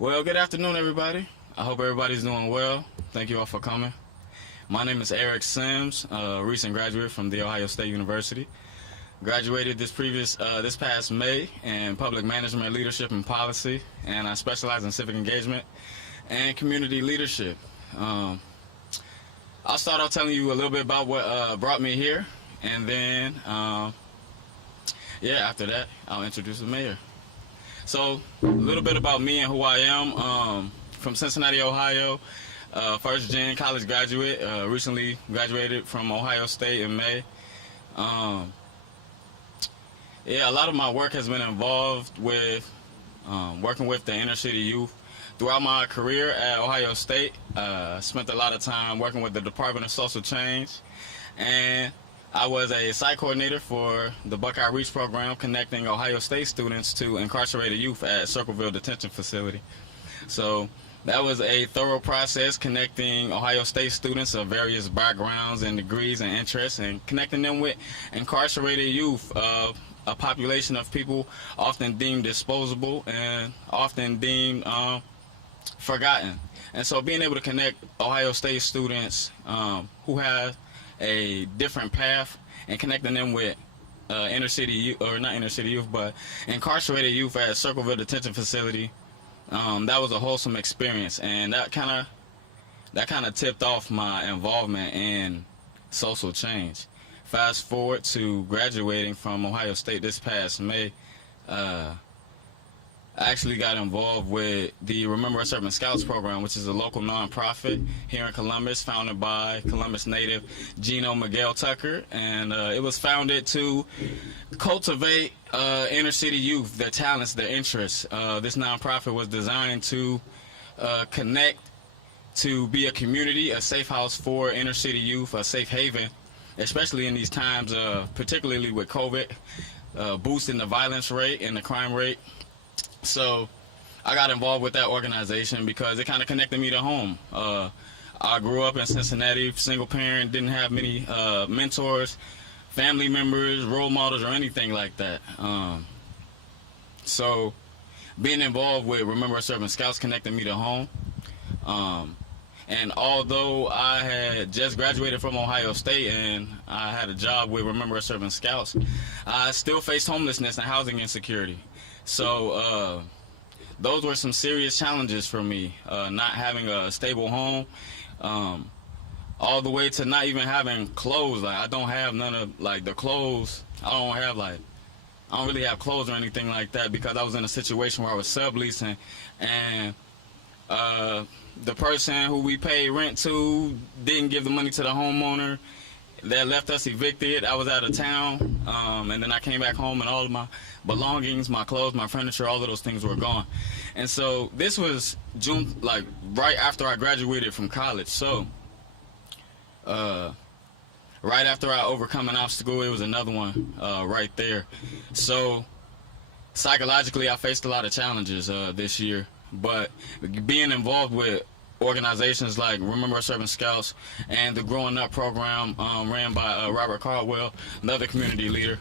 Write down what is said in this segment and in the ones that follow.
Well, good afternoon, everybody. I hope everybody's doing well. Thank you all for coming. My name is Eric Sims, a recent graduate from The Ohio State University. Graduated this past May in public management, leadership, and policy, and I specialize in civic engagement and community leadership. I'll start out telling you a little bit about what brought me here, and then, after that, I'll introduce the mayor. So, a little bit about me and who I am. From Cincinnati, Ohio, first-gen college graduate, recently graduated from Ohio State in May. A lot of my work has been involved with working with the inner city youth. Throughout my career at Ohio State, I spent a lot of time working with the Department of Social Change, and I was a site coordinator for the Buckeye Reach program, connecting Ohio State students to incarcerated youth at Circleville Detention Facility. So that was a thorough process, connecting Ohio State students of various backgrounds and degrees and interests, and connecting them with incarcerated youth, a population of people often deemed disposable and often deemed forgotten. And so being able to connect Ohio State students who have a different path and connecting them with inner city youth, or not inner city youth, but incarcerated youth at Circleville Detention Facility, that was a wholesome experience, and that kind of tipped off my involvement in social change. Fast forward to graduating from Ohio State this past May, I actually got involved with the Remember Us Urban Scouts program, which is a local nonprofit here in Columbus, founded by Columbus native Gino Miguel Tucker, and it was founded to cultivate inner city youth, their talents, their interests. This nonprofit was designed to connect, to be a community, a safe house for inner city youth, a safe haven, especially in these times, particularly with COVID, boosting the violence rate and the crime rate. So I got involved with that organization because it kind of connected me to home. I grew up in Cincinnati, single parent, didn't have many mentors, family members, role models, or anything like that. So being involved with Remember Us Urban Scouts connected me to home. And although I had just graduated from Ohio State and I had a job with Remember Us Urban Scouts, I still faced homelessness and housing insecurity. So those were some serious challenges for me, not having a stable home, all the way to not even having clothes. Like, I don't have none of, like, the clothes. I don't really have clothes or anything like that, because I was in a situation where I was subleasing, and the person who we paid rent to didn't give the money to the homeowner. That left us evicted. I was out of town, and then I came back home, and all of my belongings, my clothes, my furniture, all of those things were gone. And so this was June, like right after I graduated from college. So right after I overcome an obstacle, it was another one right there. So psychologically, I faced a lot of challenges this year, but being involved with organizations like Remember Us Urban Scouts and the Growing Up program ran by Robert Caldwell, another community leader.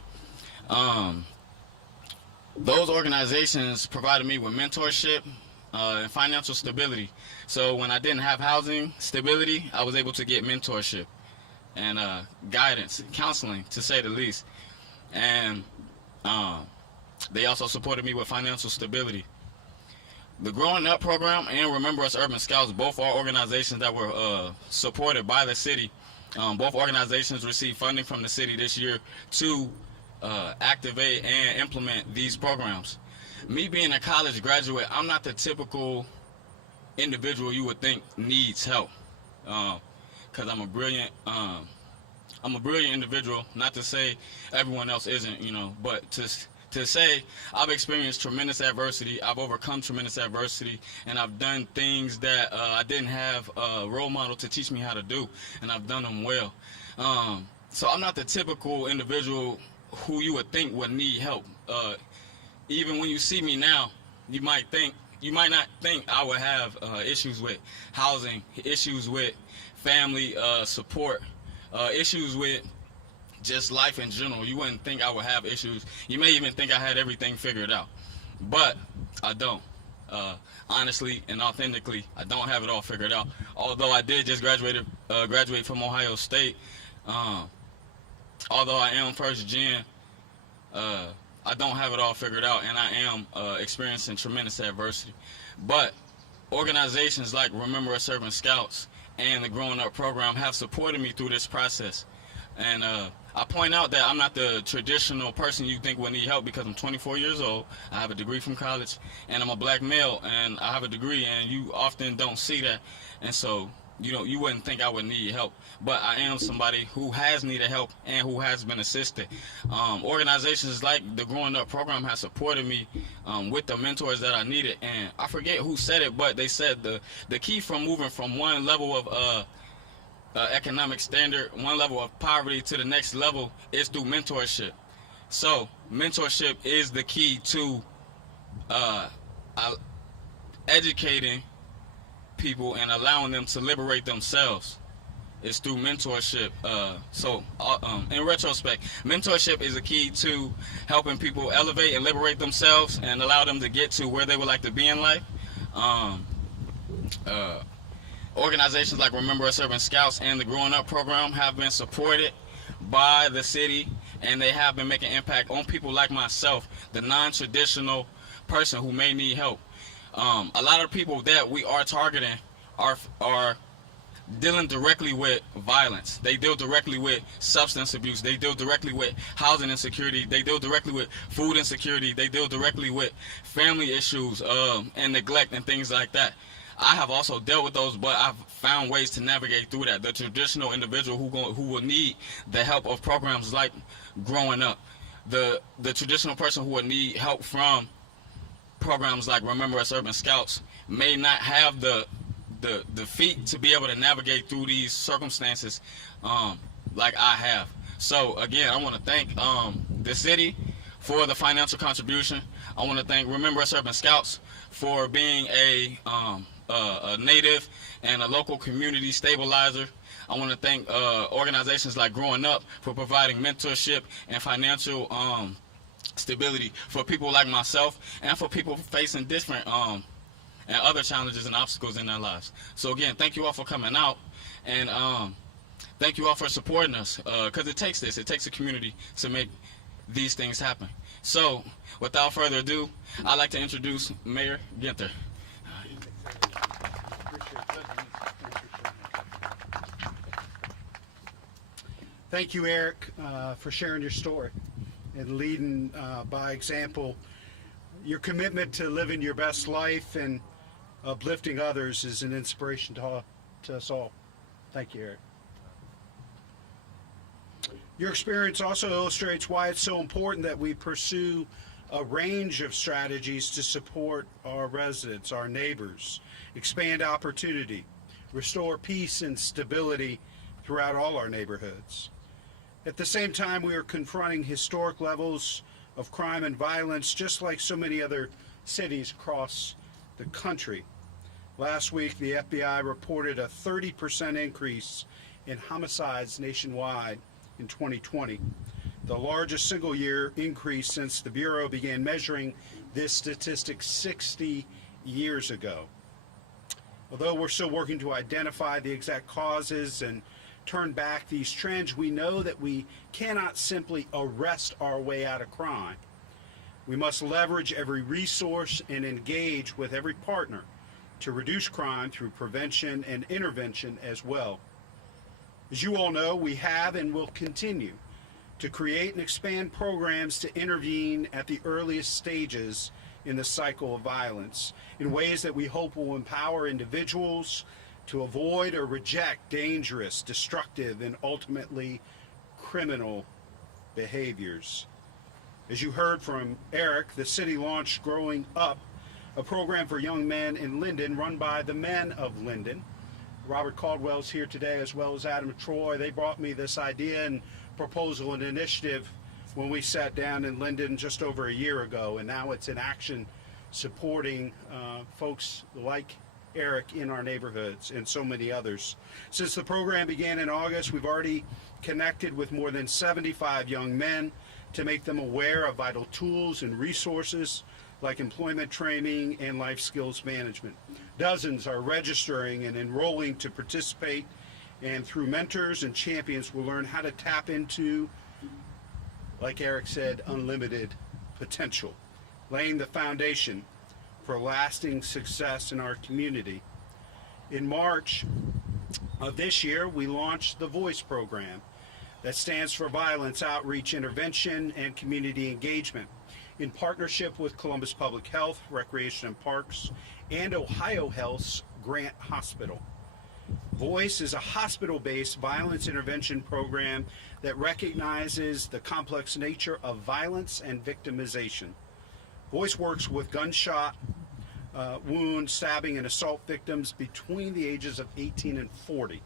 Those organizations provided me with mentorship and financial stability. So when I didn't have housing stability, I was able to get mentorship and guidance, counseling, to say the least. And they also supported me with financial stability. The Growing Up program and Remember Us Urban Scouts, both are organizations that were supported by the city. Both organizations received funding from the city this year to activate and implement these programs. Me being a college graduate, I'm not the typical individual you would think needs help, because I'm a brilliant individual. Not to say everyone else isn't, but to say I've experienced tremendous adversity, I've overcome tremendous adversity, and I've done things that I didn't have a role model to teach me how to do, and I've done them well. So I'm not the typical individual who you would think would need help. Even when you see me now, you might not think I would have issues with housing, issues with family support, issues with just life in general. You wouldn't think I would have issues. You may even think I had everything figured out, but I don't. Honestly and authentically, I don't have it all figured out. Although I did just graduate from Ohio State, although I am first gen, I don't have it all figured out, and I am experiencing tremendous adversity. But organizations like Remember Us Serving Scouts and the Growing Up program have supported me through this process. And I point out that I'm not the traditional person you think would need help because I'm 24 years old, I have a degree from college, and I'm a black male, and I have a degree, and you often don't see that. And so, you wouldn't think I would need help. But I am somebody who has needed help and who has been assisted. Organizations like the Growing Up program have supported me with the mentors that I needed. And I forget who said it, but they said the key from moving from one level of economic standard, one level of poverty to the next level is through mentorship. So mentorship is the key to educating people and allowing them to liberate themselves. It's through mentorship. In retrospect, mentorship is a key to helping people elevate and liberate themselves and allow them to get to where they would like to be in life. Organizations like Remember Us Urban Scouts and the Growing Up program have been supported by the city, and they have been making impact on people like myself, the non-traditional person who may need help. A lot of people that we are targeting are dealing directly with violence. They deal directly with substance abuse. They deal directly with housing insecurity. They deal directly with food insecurity. They deal directly with family issues and neglect and things like that. I have also dealt with those, but I've found ways to navigate through that. The traditional individual who will need the help of programs like Growing Up, the traditional person who will need help from programs like Remember Us Urban Scouts may not have the feet to be able to navigate through these circumstances like I have. So again, I want to thank the city for the financial contribution. I want to thank Remember Us Urban Scouts for being a native and a local community stabilizer. I want to thank organizations like Growing Up for providing mentorship and financial stability for people like myself and for people facing different and other challenges and obstacles in their lives. So again, thank you all for coming out, and thank you all for supporting us, because it takes this. It takes a community to make these things happen. So without further ado, I'd like to introduce Mayor Ginther. Thank you, Eric, for sharing your story and leading by example. Your commitment to living your best life and uplifting others is an inspiration to us all. Thank you, Eric. Your experience also illustrates why it's so important that we pursue a range of strategies to support our residents, our neighbors, expand opportunity, restore peace and stability throughout all our neighborhoods. At the same time, we are confronting historic levels of crime and violence, just like so many other cities across the country. Last week, the FBI reported a 30% increase in homicides nationwide in 2020, the largest single-year increase since the Bureau began measuring this statistic 60 years ago. Although we're still working to identify the exact causes and turn back these trends, we know that we cannot simply arrest our way out of crime. We must leverage every resource and engage with every partner to reduce crime through prevention and intervention as well. As you all know, we have and will continue to create and expand programs to intervene at the earliest stages in the cycle of violence in ways that we hope will empower individuals to avoid or reject dangerous, destructive, and ultimately criminal behaviors. As you heard from Eric, the city launched Growing Up, a program for young men in Linden run by the men of Linden. Robert Caldwell's here today, as well as Adam Troy. They brought me this idea and proposal and initiative when we sat down in Linden just over a year ago, and now it's in action supporting folks like Eric in our neighborhoods and so many others. Since the program began in August, we've already connected with more than 75 young men to make them aware of vital tools and resources like employment training and life skills management. Dozens are registering and enrolling to participate, and through mentors and champions will learn how to tap into, like Eric said, unlimited potential, laying the foundation for lasting success in our community. In March of this year, we launched the VOICE program, that stands for Violence Outreach Intervention and Community Engagement, in partnership with Columbus Public Health, Recreation and Parks, and Ohio Health's Grant Hospital. VOICE is a hospital-based violence intervention program that recognizes the complex nature of violence and victimization. VOICE works with gunshot wound, stabbing, and assault victims between the ages of 18 and 40.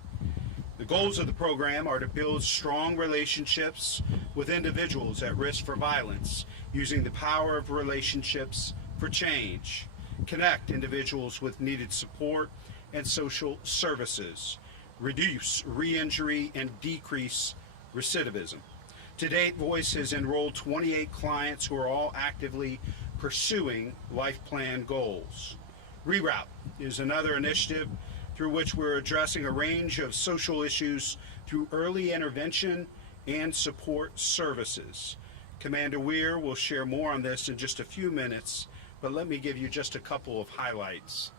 The goals of the program are to build strong relationships with individuals at risk for violence, using the power of relationships for change, connect individuals with needed support and social services, reduce re-injury, and decrease recidivism. To date, VOICE has enrolled 28 clients who are all actively pursuing life plan goals. Reroute is another initiative through which we're addressing a range of social issues through early intervention and support services. Commander Weir will share more on this in just a few minutes, but let me give you just a couple of highlights.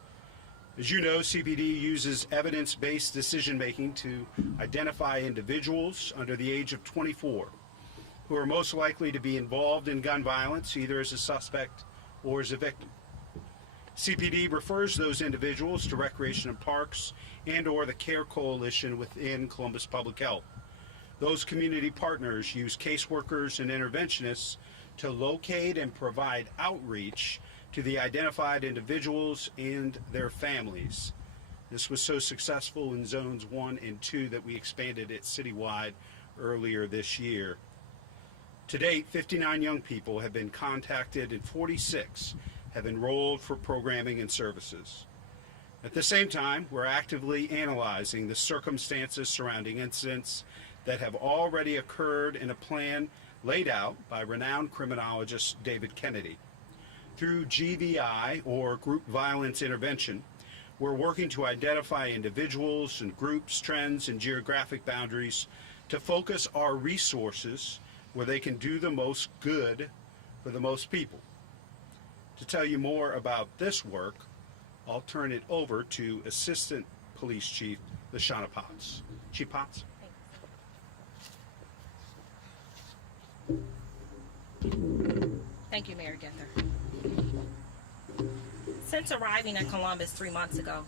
As you know, CPD uses evidence-based decision-making to identify individuals under the age of 24 who are most likely to be involved in gun violence, either as a suspect or as a victim. CPD refers those individuals to Recreation and Parks and/or the CARE Coalition within Columbus Public Health. Those community partners use caseworkers and interventionists to locate and provide outreach to the identified individuals and their families. This was so successful in Zones 1 and 2 that we expanded it citywide earlier this year. To date, 59 young people have been contacted and 46 have enrolled for programming and services. At the same time, we're actively analyzing the circumstances surrounding incidents that have already occurred in a plan laid out by renowned criminologist David Kennedy. Through GVI, or Group Violence Intervention, we're working to identify individuals and groups, trends, and geographic boundaries to focus our resources where they can do the most good for the most people. To tell you more about this work, I'll turn it over to Assistant Police Chief LaShanna Potts. Chief Potts. Thank you, Mayor Ginther. Since arriving in Columbus 3 months ago,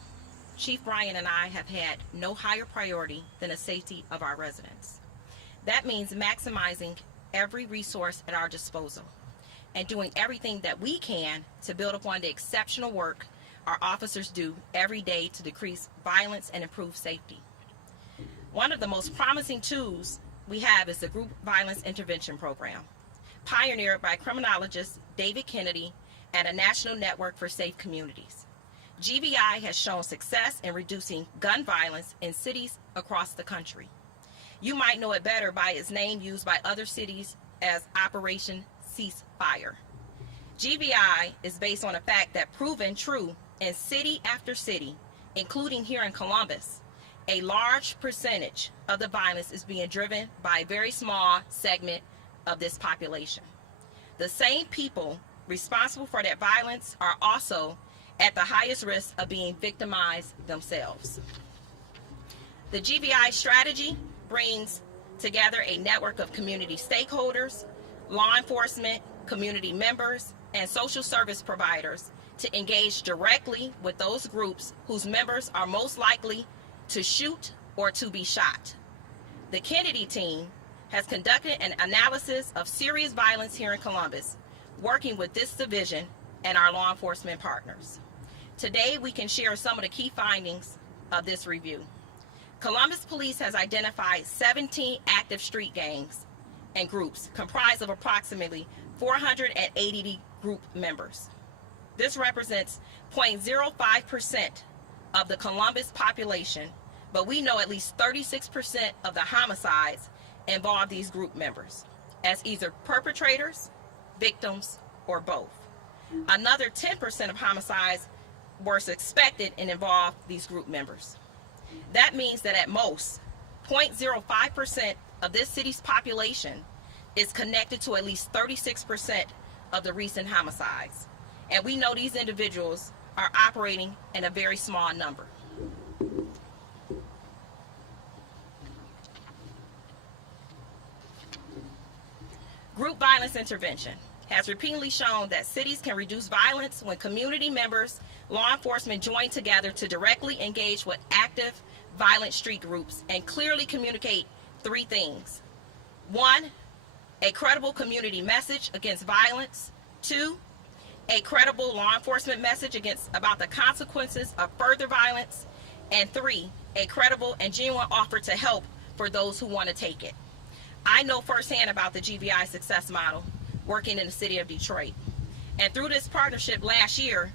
Chief Bryan and I have had no higher priority than the safety of our residents. That means maximizing every resource at our disposal and doing everything that we can to build upon the exceptional work our officers do every day to decrease violence and improve safety. One of the most promising tools we have is the Group Violence Intervention Program, pioneered by criminologist David Kennedy and a national network for safe communities. GVI has shown success in reducing gun violence in cities across the country. You might know it better by its name used by other cities as Operation Ceasefire. GVI is based on a fact that proven true in city after city, including here in Columbus. A large percentage of the violence is being driven by a very small segment of this population. The same people responsible for that violence are also at the highest risk of being victimized themselves. The GVI strategy brings together a network of community stakeholders, law enforcement, community members, and social service providers to engage directly with those groups whose members are most likely to shoot or to be shot. The Kennedy team has conducted an analysis of serious violence here in Columbus, working with this division and our law enforcement partners. Today, we can share some of the key findings of this review. Columbus Police has identified 17 active street gangs and groups comprised of approximately 480 group members. This represents 0.05% of the Columbus population, but we know at least 36% of the homicides involve these group members as either perpetrators, victims, or both. Another 10% of homicides were suspected and involved these group members. That means that at most, 0.05% of this city's population is connected to at least 36% of the recent homicides. And we know these individuals are operating in a very small number. Group violence intervention has repeatedly shown that cities can reduce violence when community members, law enforcement join together to directly engage with active violent street groups and clearly communicate three things. 1, a credible community message against violence. 2, a credible law enforcement message about the consequences of further violence. And 3, a credible and genuine offer to help for those who want to take it. I know firsthand about the GVI success model working in the city of Detroit. And through this partnership last year,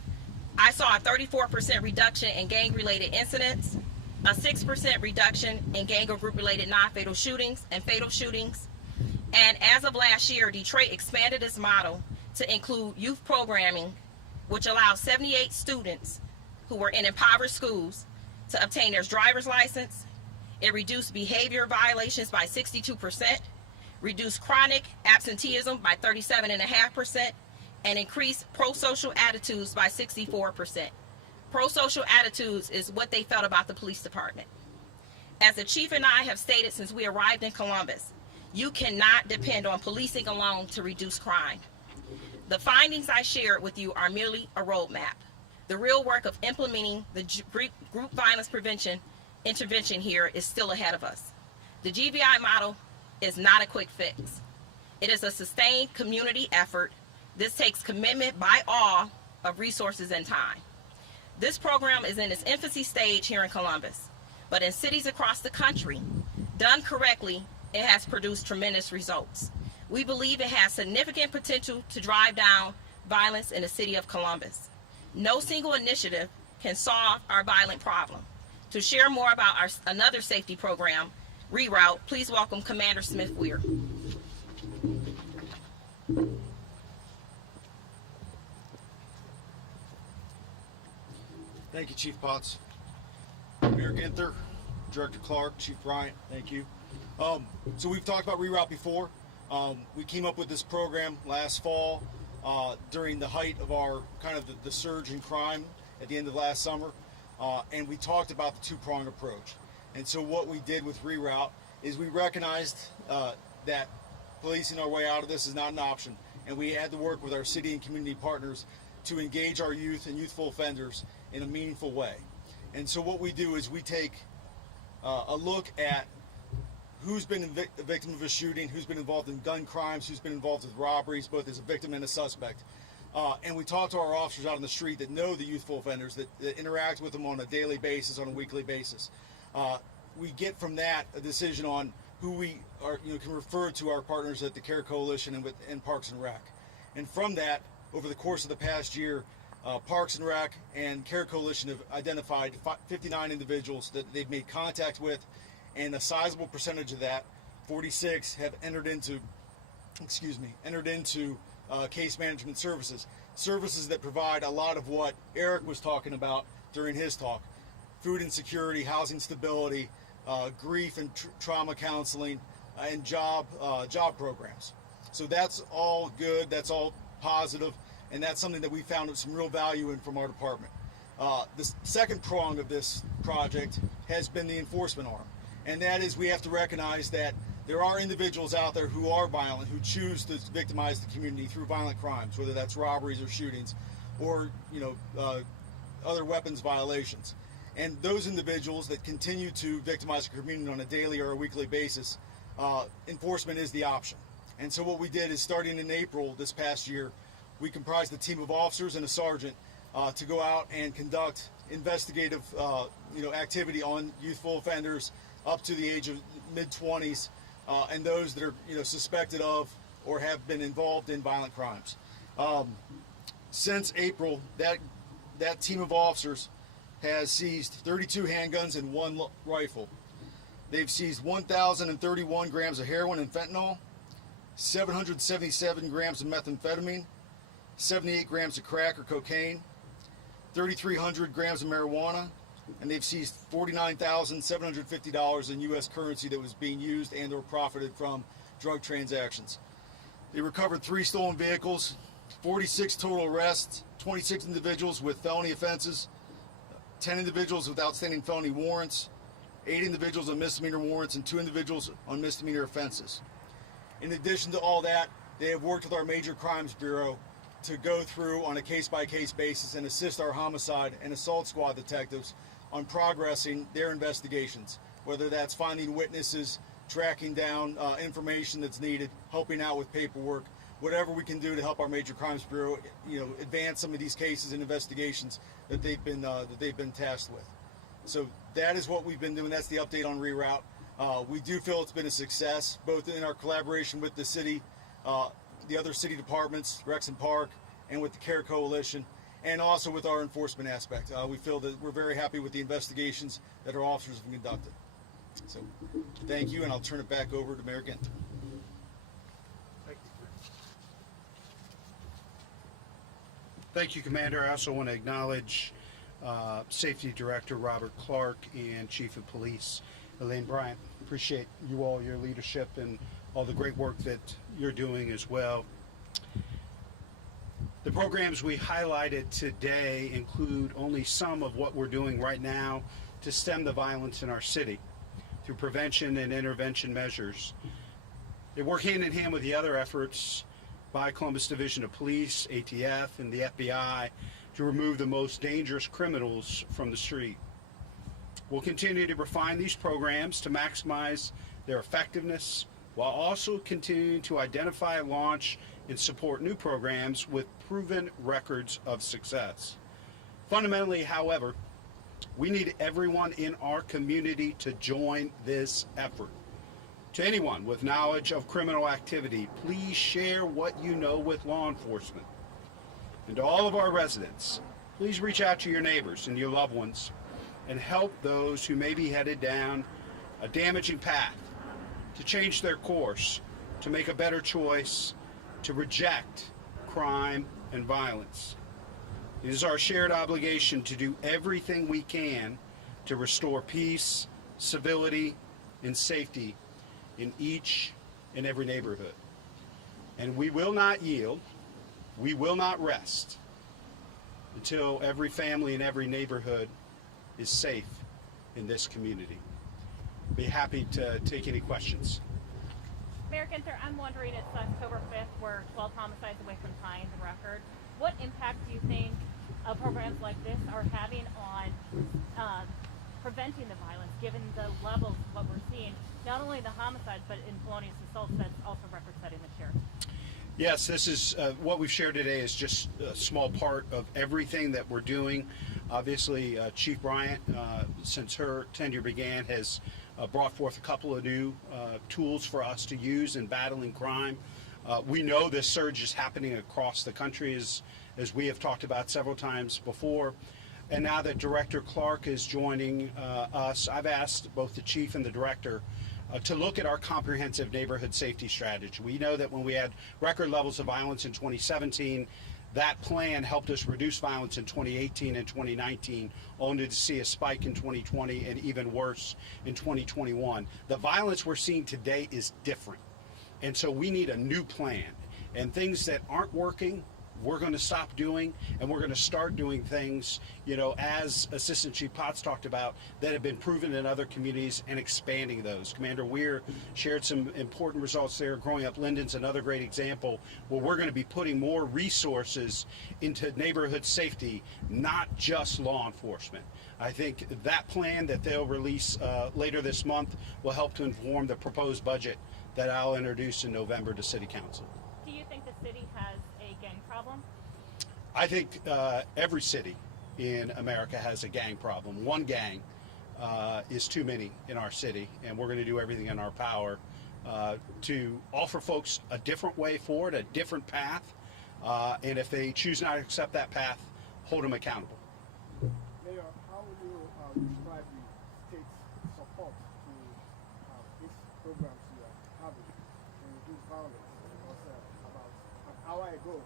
I saw a 34% reduction in gang-related incidents, a 6% reduction in gang or group-related non-fatal shootings and fatal shootings. And as of last year, Detroit expanded its model to include youth programming, which allows 78 students who were in impoverished schools to obtain their driver's license. It reduced behavior violations by 62%, reduced chronic absenteeism by 37.5%, and increased pro-social attitudes by 64%. Pro-social attitudes is what they felt about the police department. As the chief and I have stated since we arrived in Columbus, you cannot depend on policing alone to reduce crime. The findings I shared with you are merely a roadmap. The real work of implementing the group violence prevention intervention here is still ahead of us. The GVI model is not a quick fix. It is a sustained community effort. This takes commitment by all of resources and time. This program is in its infancy stage here in Columbus, but in cities across the country, done correctly, it has produced tremendous results. We believe it has significant potential to drive down violence in the city of Columbus. No single initiative can solve our violent problem. To share more about another safety program, Reroute, please welcome Commander Smith Weir. Thank you, Chief Potts. Mayor Ginther, Director Clark, Chief Bryant, thank you. So we've talked about Reroute before. We came up with this program last fall during the height of our the surge in crime at the end of last summer. And we talked about the two-pronged approach. And so what we did with Reroute is we recognized that policing our way out of this is not an option. And we had to work with our city and community partners to engage our youth and youthful offenders in a meaningful way. And so what we do is we take a look at who's been a victim of a shooting, who's been involved in gun crimes, who's been involved with robberies, both as a victim and a suspect. And we talk to our officers out on the street that know the youthful offenders, that interact with them on a daily basis, on a weekly basis. We get from that a decision on who we can refer to our partners at the CARE Coalition and Parks and Rec. And from that, over the course of the past year, Parks and Rec and CARE Coalition have identified 59 individuals that they've made contact with, and a sizable percentage of that, 46, have entered into case management services that provide a lot of what Eric was talking about during his talk: food insecurity, housing stability, grief and trauma counseling, and job programs. So that's all good, that's all positive, and that's something that we found some real value in from our department. The second prong of this project has been the enforcement arm, and that is we have to recognize that there are individuals out there who are violent, who choose to victimize the community through violent crimes, whether that's robberies or shootings, or other weapons violations. And those individuals that continue to victimize the community on a daily or a weekly basis, enforcement is the option. And so what we did is, starting in April this past year, we comprised a team of officers and a sergeant to go out and conduct investigative activity on youthful offenders up to the age of mid-20s, and those that are suspected of or have been involved in violent crimes. Since April, that team of officers has seized 32 handguns and 1 rifle. They've seized 1,031 grams of heroin and fentanyl, 777 grams of methamphetamine, 78 grams of crack or cocaine, 3,300 grams of marijuana, and they've seized $49,750 in U.S. currency that was being used and or profited from drug transactions. They recovered 3 stolen vehicles, 46 total arrests, 26 individuals with felony offenses, 10 individuals with outstanding felony warrants, 8 individuals on misdemeanor warrants, and 2 individuals on misdemeanor offenses. In addition to all that, they have worked with our Major Crimes Bureau to go through on a case-by-case basis and assist our homicide and assault squad detectives on progressing their investigations, whether that's finding witnesses, tracking down information that's needed, helping out with paperwork, whatever we can do to help our Major Crimes Bureau, advance some of these cases and investigations that they've been tasked with. So that is what we've been doing. That's the update on Reroute. We do feel it's been a success, both in our collaboration with the city, the other city departments, Rex and Park, and with the CARE Coalition, and also with our enforcement aspect. We feel that we're very happy with the investigations that our officers have conducted. So thank you, and I'll turn it back over to Mayor Ginther. Thank you, Commander. I also want to acknowledge Safety Director Robert Clark and Chief of Police Elaine Bryant. Appreciate you all, your leadership, and all the great work that you're doing as well. The programs we highlighted today include only some of what we're doing right now to stem the violence in our city through prevention and intervention measures. They work hand in hand with the other efforts by Columbus Division of Police, ATF, and the FBI to remove the most dangerous criminals from the street. We'll continue to refine these programs to maximize their effectiveness while also continuing to identify, launch, and support new programs with proven records of success. Fundamentally, however, we need everyone in our community to join this effort. To anyone with knowledge of criminal activity, please share what you know with law enforcement. And to all of our residents, please reach out to your neighbors and your loved ones and help those who may be headed down a damaging path, to change their course, to make a better choice, to reject crime and violence. It is our shared obligation to do everything we can to restore peace, civility, and safety in each and every neighborhood. And we will not yield, we will not rest until every family in every neighborhood is safe in this community. Be happy to take any questions. Mayor Ginther, I'm wondering, it's October 5th, we're 12 homicides away from tying the record. What impact do you think programs like this are having on preventing the violence, given the levels of what we're seeing, not only the homicides, but in felonious assaults that's also record-setting this year? Yes, this is what we've shared today is just a small part of everything that we're doing. Obviously, Chief Bryant, since her tenure began, has brought forth a couple of new tools for us to use in battling crime. We know this surge is happening across the country, as we have talked about several times before. And now that Director Clark is joining us, I've asked both the Chief and the Director to look at our comprehensive neighborhood safety strategy. We know that when we had record levels of violence in 2017, that plan helped us reduce violence in 2018 and 2019, only to see a spike in 2020 and even worse in 2021. The violence we're seeing today is different. And so we need a new plan. And things that aren't working, we're going to stop doing, and we're going to start doing things, as Assistant Chief Potts talked about, that have been proven in other communities and expanding those. Commander Weir shared some important results there. Growing Up Linden's another great example where we're going to be putting more resources into neighborhood safety, not just law enforcement. I think that plan that they'll release later this month will help to inform the proposed budget that I'll introduce in November to City Council. Do you think the city has a gang problem? I think every city in America has a gang problem. One gang is too many in our city, and we're going to do everything in our power to offer folks a different way forward, a different path, and if they choose not to accept that path, hold them accountable. Mayor, how will you describe the state's support to these programs you are having to reduce violence? Because about an hour ago,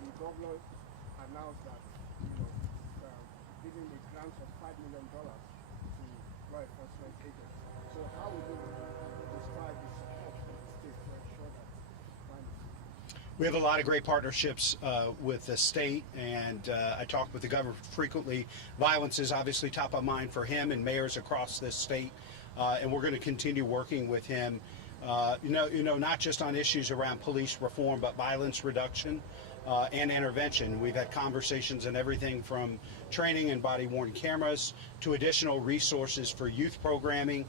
the governor announced that, giving a grant of $5 million to law enforcement agents. So how would you describe the support from the state to ensure that crime is? We have a lot of great partnerships with the state, and I talk with the governor frequently. Violence is obviously top of mind for him and mayors across this state, and we're going to continue working with him. Not just on issues around police reform, but violence reduction and intervention. We've had conversations on everything from training and body-worn cameras to additional resources for youth programming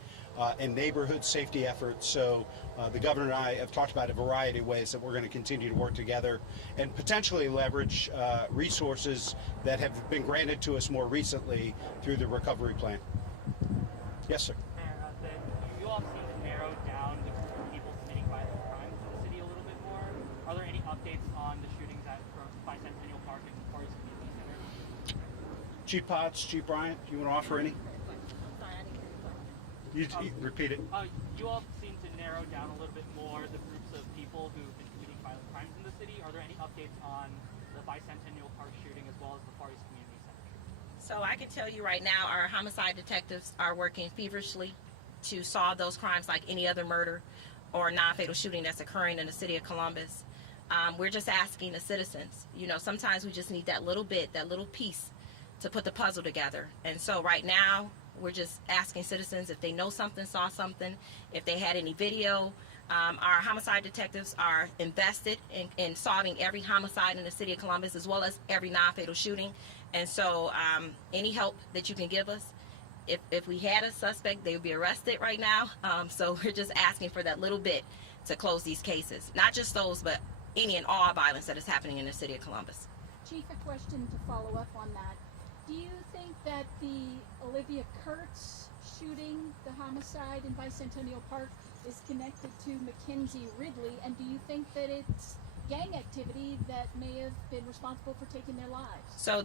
and neighborhood safety efforts. So the governor and I have talked about a variety of ways that we're going to continue to work together and potentially leverage resources that have been granted to us more recently through the recovery plan. Yes, sir. Mayor, you all seem to narrow down the group of people committing violent crimes in the city a little bit more. Are there any updates on the shootings at Bicentennial Park and Forest Community Center? Chief Potts, Chief Bryant, do you want to offer any? You repeat it. You all seem to narrow down a little bit more the groups of people who've been committing violent crimes in the city. Are there any updates on the Bicentennial Park shooting as well as the Far East Community Center shooting? So I can tell you right now, our homicide detectives are working feverishly to solve those crimes like any other murder or non-fatal shooting that's occurring in the city of Columbus. We're just asking the citizens, sometimes we just need that little bit, that little piece to put the puzzle together. And so right now, we're just asking citizens if they know something, saw something, if they had any video. Our homicide detectives are invested in solving every homicide in the city of Columbus as well as every non-fatal shooting. And so any help that you can give us, if we had a suspect, they would be arrested right now. So we're just asking for that little bit to close these cases. Not just those, but any and all violence that is happening in the city of Columbus. Chief, a question to follow up on that. Do you think that the Olivia Kurtz shooting, the homicide in Bicentennial Park, is connected to Mackenzie Ridley? And do you think that it's gang activity that may have been responsible for taking their lives? So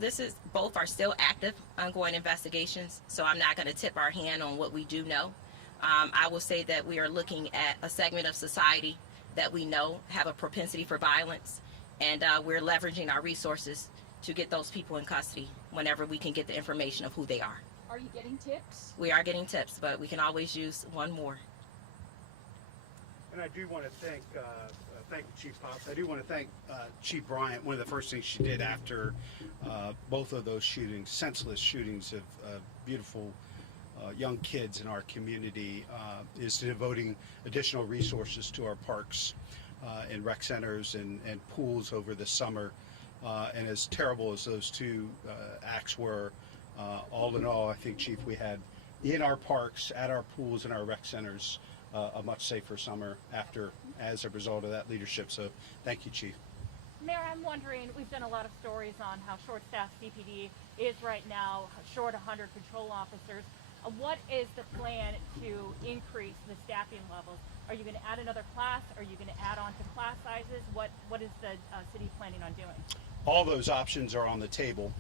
both are still active, ongoing investigations. So I'm not going to tip our hand on what we do know. I will say that we are looking at a segment of society that we know have a propensity for violence, and we're leveraging our resources to get those people in custody whenever we can get the information of who they are. Are you getting tips? We are getting tips, but we can always use one more. And I do want to thank you, Chief Potts. I do want to thank Chief Bryant. One of the first things she did after both of those shootings, senseless shootings of beautiful young kids in our community, is devoting additional resources to our parks and rec centers and pools over the summer. And as terrible as those two acts were, all in all, I think, Chief, we had in our parks, at our pools, and our rec centers a much safer summer as a result of that leadership. So thank you, Chief. Mayor, I'm wondering, we've done a lot of stories on how short-staffed CPD is right now, short 100 patrol officers. What is the plan to increase the staffing levels? Are you going to add another class? Are you going to add on to class sizes? What is the city planning on doing? All those options are on the table.